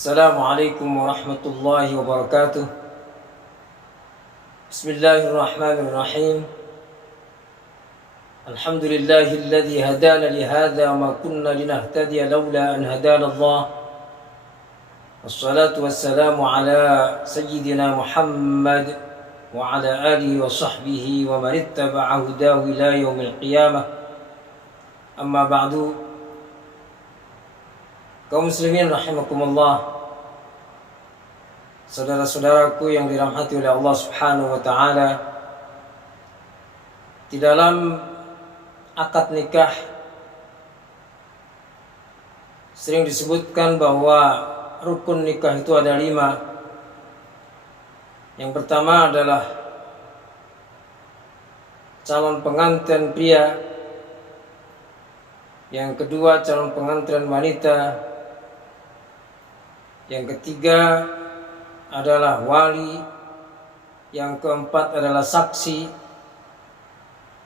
Assalamualaikum warahmatullahi wabarakatuh. Bismillahirrahmanirrahim. Alhamdulillahilladzi hadana li hadza wa ma kunna linahtadiya laula an hadana Allah. Wassalatu wassalamu ala sayyidina Muhammad wa ala alihi wa sahbihi wa man ittaba'a hudahu ila yaumil qiyamah. Amma ba'du. Kaum muslimin rahimakumullah, saudara-saudaraku yang dirahmati oleh Allah Subhanahu wa taala, di dalam akad nikah sering disebutkan bahwa rukun nikah itu ada 5. Yang pertama adalah calon pengantin pria, yang kedua calon pengantin wanita, yang ketiga adalah wali, yang keempat adalah saksi,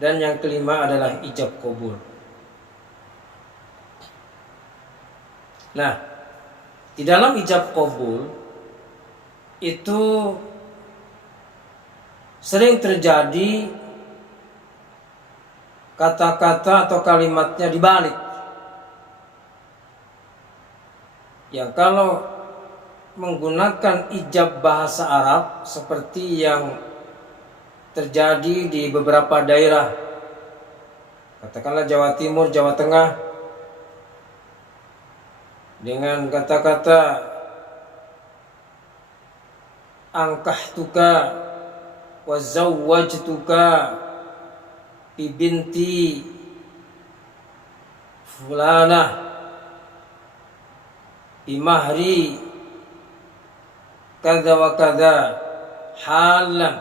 dan yang kelima adalah ijab qabul. Nah, di dalam ijab qabul itu sering terjadi kata-kata atau kalimatnya dibalik. Ya, kalau menggunakan ijab bahasa Arab seperti yang terjadi di beberapa daerah, katakanlah Jawa Timur, Jawa Tengah, dengan kata-kata ankahtuka wa zawwajtuka bi binti fulanah bi mahri kada wa kada halan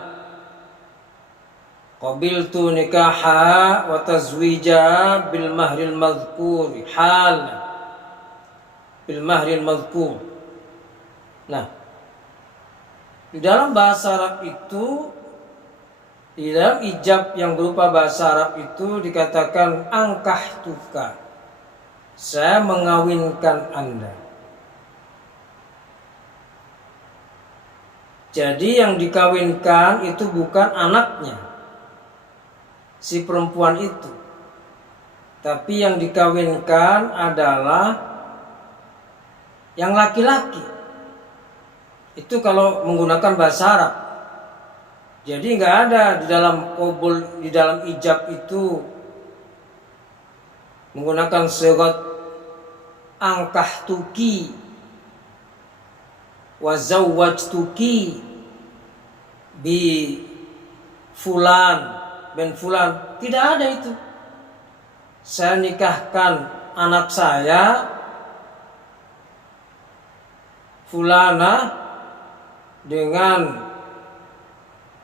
qabiltu nikaha wa tazwija bil mahril madhkur halan bil mahril madhkur. Nah, di dalam bahasa Arab itu, di dalam ijab yang berupa bahasa Arab itu dikatakan ankahtuka, saya mengawinkan Anda. Jadi yang dikawinkan itu bukan anaknya si perempuan itu, tapi yang dikawinkan adalah yang laki-laki. Itu kalau menggunakan bahasa Arab. Jadi nggak ada di dalam qabul, di dalam ijab itu menggunakan sigat ankahtuki wa zawwajtuki bi fulan bin fulan. Tidak ada itu. Saya nikahkan anak saya fulana dengan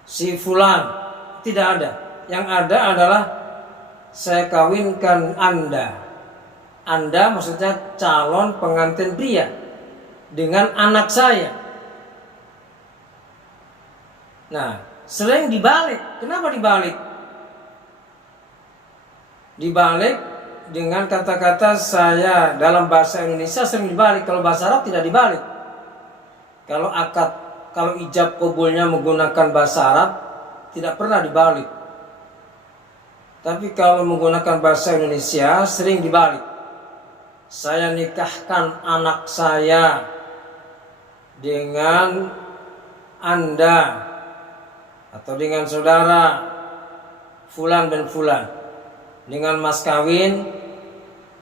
si fulan. Tidak ada. Yang ada adalah saya kawinkan Anda. Anda maksudnya calon pengantin pria dengan anak saya. Nah, sering dibalik. Kenapa dibalik? Dibalik dengan kata-kata saya dalam bahasa Indonesia sering dibalik. Kalau bahasa Arab tidak dibalik. Kalau ijab qabulnya menggunakan bahasa Arab tidak pernah dibalik. Tapi kalau menggunakan bahasa Indonesia sering dibalik. Saya nikahkan anak saya dengan Anda atau dengan saudara fulan dan fulan dengan mas kawin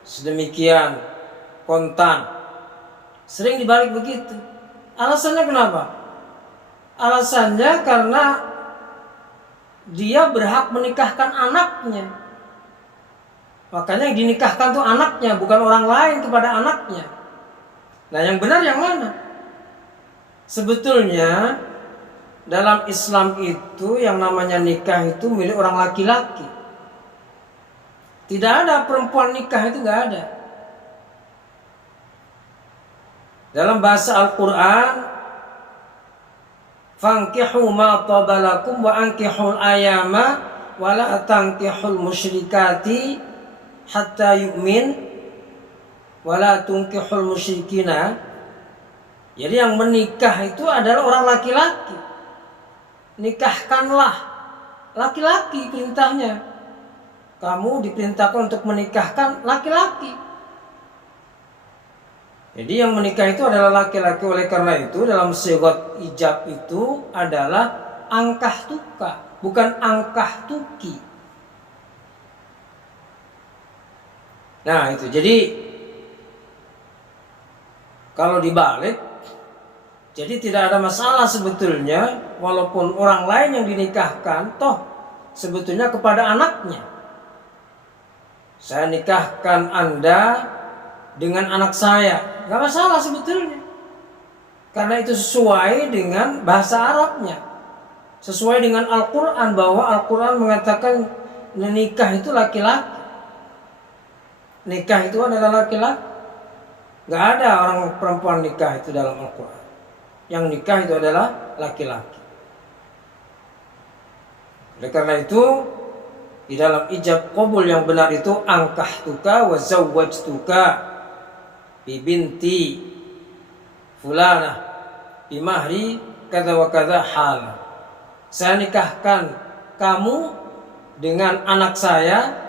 sedemikian kontan. Sering dibalik begitu. Alasannya kenapa? Alasannya karena dia berhak menikahkan anaknya. Makanya yang dinikahkan itu anaknya, bukan orang lain kepada anaknya. Nah, yang benar yang mana? Sebetulnya dalam Islam itu yang namanya nikah itu milik orang laki-laki. Tidak ada perempuan nikah, itu nggak ada. Dalam bahasa Al-Quran, fankihu ma tabalakum wa ankihul ayama wa la tankihul musyrikati hatta yu'min wa la tunkihul musyrikina Jadi yang menikah itu adalah orang laki-laki. Nikahkanlah laki-laki, perintahnya. Kamu diperintahkan untuk menikahkan laki-laki. Jadi yang menikah itu adalah laki-laki. Oleh karena itu dalam sigat ijab itu adalah angkah tuka, bukan angkah tuki. Nah itu, jadi kalau dibalik, jadi tidak ada masalah sebetulnya, walaupun orang lain yang dinikahkan, toh sebetulnya kepada anaknya. Saya nikahkan Anda dengan anak saya, nggak masalah sebetulnya, karena itu sesuai dengan bahasa Arabnya, sesuai dengan Al-Quran, bahwa Al-Quran mengatakan nikah itu laki-laki. Nikah itu adalah laki-laki. Nggak ada orang perempuan nikah itu dalam Al-Quran. Yang nikah itu adalah laki-laki. Oleh karena itu, di dalam ijab qabul yang benar itu ankahtuka wa zawwajtuka bi binti fulanah bi mahri kadza wa kadza hal. Saya nikahkan kamu dengan anak saya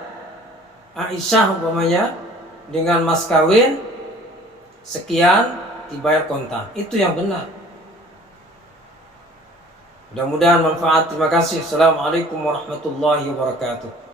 Aisyah umpamanya dengan mas kawin sekian, dibayar kontan. Itu yang benar. Mudah-mudahan manfaat. Terima kasih. Assalamualaikum warahmatullahi wabarakatuh.